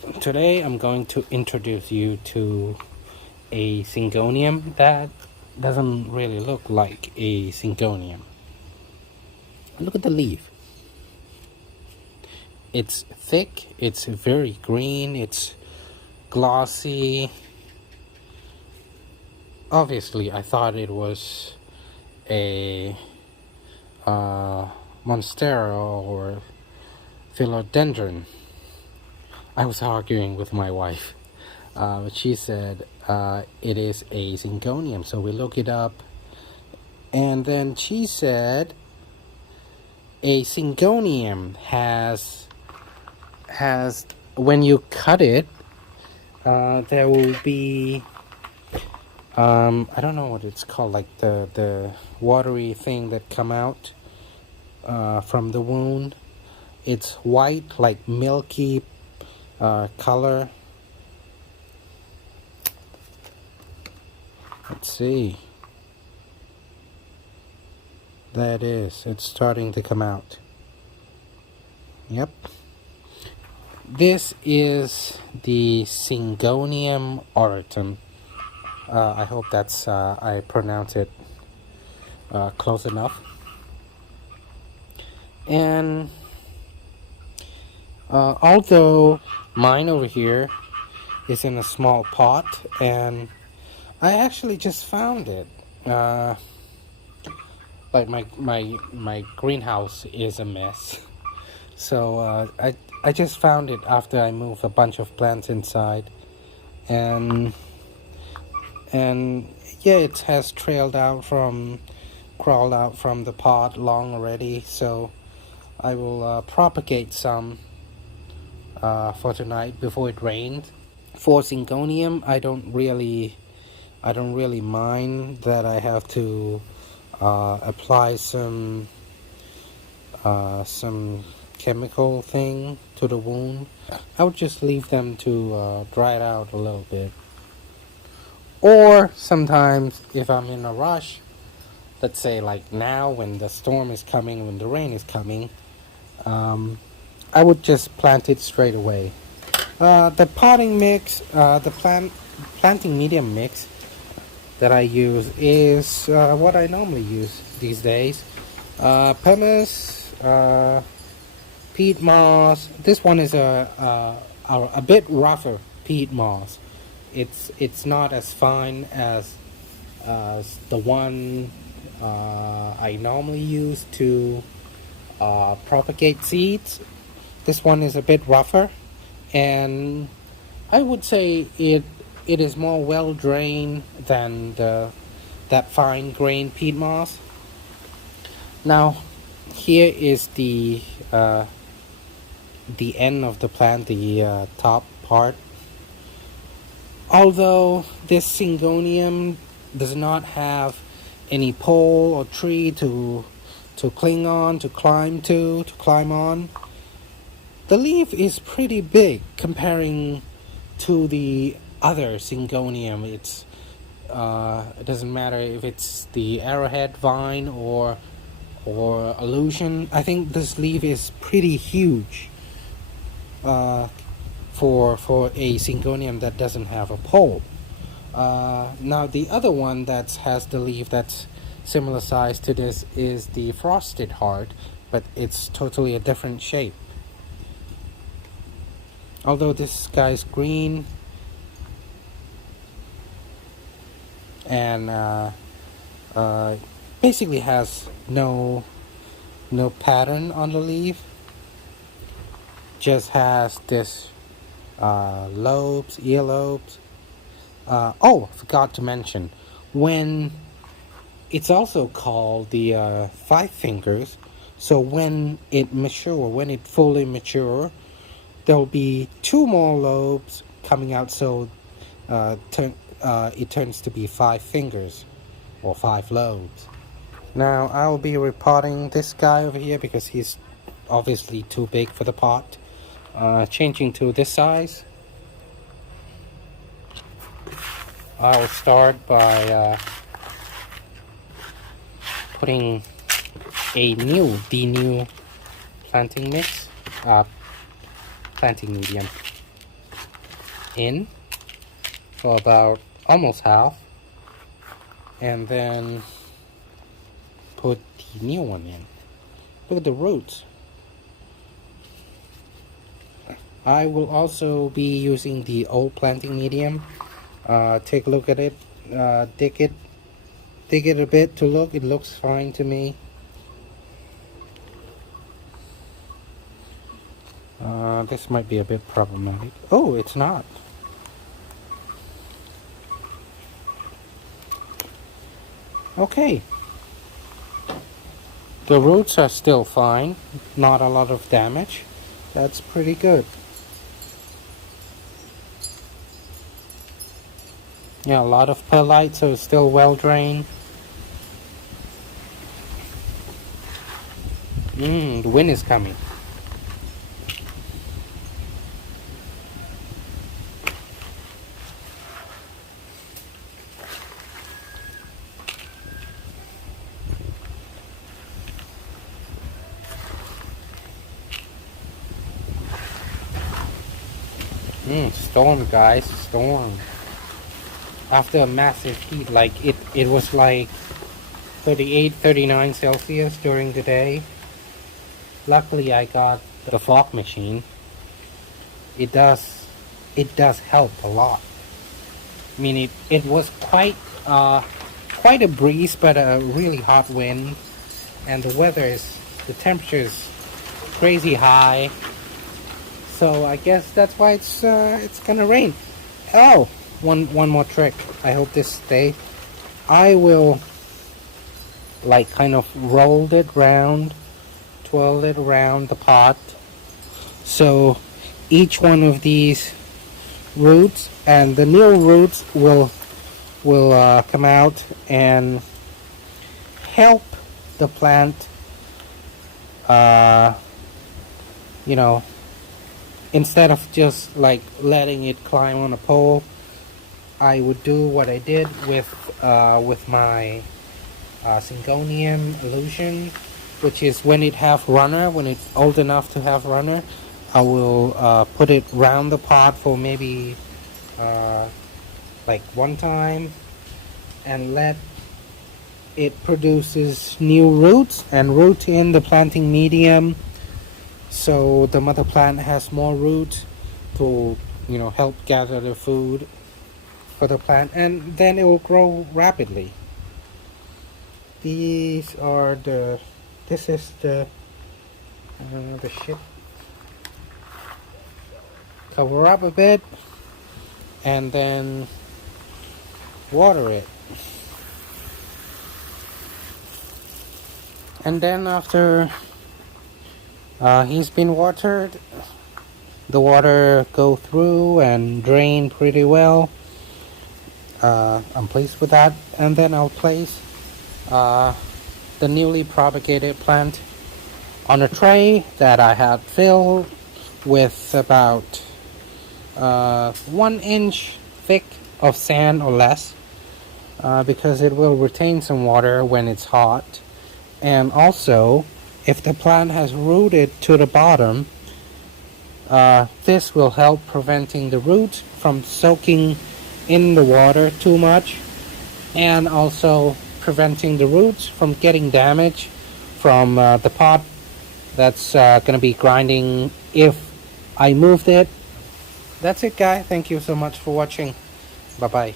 Today I'm going to introduce you to a Syngonium that doesn't really look like a Syngonium. Look at the leaf. It's thick, it's very green, it's glossy. Obviously, I thought it was a Monstera or Philodendron. I was arguing with my wife. She said it is a Syngonium, so we look it up. And then she said a Syngonium has when you cut it, there will be I don't know what it's called, like the watery thing that come out from the wound. It's white, like milky color. Let's see. There it is. It's starting to come out. Yep. This is the Syngonium Auritum. I hope that's I pronounce it close enough. And although mine over here is in a small pot, and I actually just found it. Like my greenhouse is a mess, so I just found it after I moved a bunch of plants inside, and yeah, it has crawled out from the pot long already. So I will propagate some for tonight before it rains. For Syngonium, I don't really mind that I have to apply some chemical thing to the wound. I would just leave them to dry it out a little bit. Or sometimes if I'm in a rush, let's say like now when the storm is coming, when the rain is coming, I would just plant it straight away. The potting mix, the planting medium mix that I use is what I normally use these days. Pumice, peat moss. This one is a bit rougher peat moss. It's not as fine as the one I normally use to propagate seeds. This one is a bit rougher, and I would say it is more well drained than that fine grained peat moss. Now, here is the end of the plant, the top part. Although this Syngonium does not have any pole or tree to cling on, to climb on, the leaf is pretty big comparing to the other Syngonium. It doesn't matter if it's the arrowhead vine or illusion. I think this leaf is pretty huge for a Syngonium that doesn't have a pole. Now the other one that has the leaf that's similar size to this is the frosted heart, but it's totally a different shape. Although this guy's green and basically has no pattern on the leaf, just has this ear lobes. Forgot to mention, when it's also called the 5 fingers. So when it fully mature, there will be 2 more lobes coming out, so it turns to be 5 fingers or 5 lobes. Now I'll be repotting this guy over here because he's obviously too big for the pot. Changing to this size. I'll start by putting the new planting mix, planting medium. in, so about almost half, and then put the new one in. Look at the roots. I will also be using the old planting medium. Take a look at it, dig it a bit to look. It looks fine to me. This might be a bit problematic. Oh, it's not. Okay. The roots are still fine. Not a lot of damage. That's pretty good. Yeah, a lot of perlite, so it's still well drained. The wind is coming. Storm, guys, storm. After a massive heat, like it was like 38, 39 Celsius during the day. Luckily, I got the fog machine. It does help a lot. I mean, it was quite a breeze, but a really hot wind, and the temperature is crazy high. So I guess that's why it's gonna rain. Oh, one more trick. I hope this stays. I will like kind of twirl it around the pot. So each one of these roots and the new roots will come out and help the plant. You know, instead of just like letting it climb on a pole, I would do what I did with my Syngonium Auritum, which is when it's old enough to have runner, I will put it round the pot for maybe like one time and let it produces new roots and root in the planting medium, so the mother plant has more roots to help gather the food for the plant, and then it will grow rapidly. This is the shit. Cover up a bit and then water it. And then after he's been watered, the water go through and drain pretty well. I'm pleased with that. And then I'll place the newly propagated plant on a tray that I had filled with about 1 inch thick of sand or less, because it will retain some water when it's hot. And also, if the plant has rooted to the bottom, this will help preventing the roots from soaking in the water too much, and also preventing the roots from getting damaged from the pot that's going to be grinding if I moved it. That's it, guys. Thank you so much for watching. Bye bye.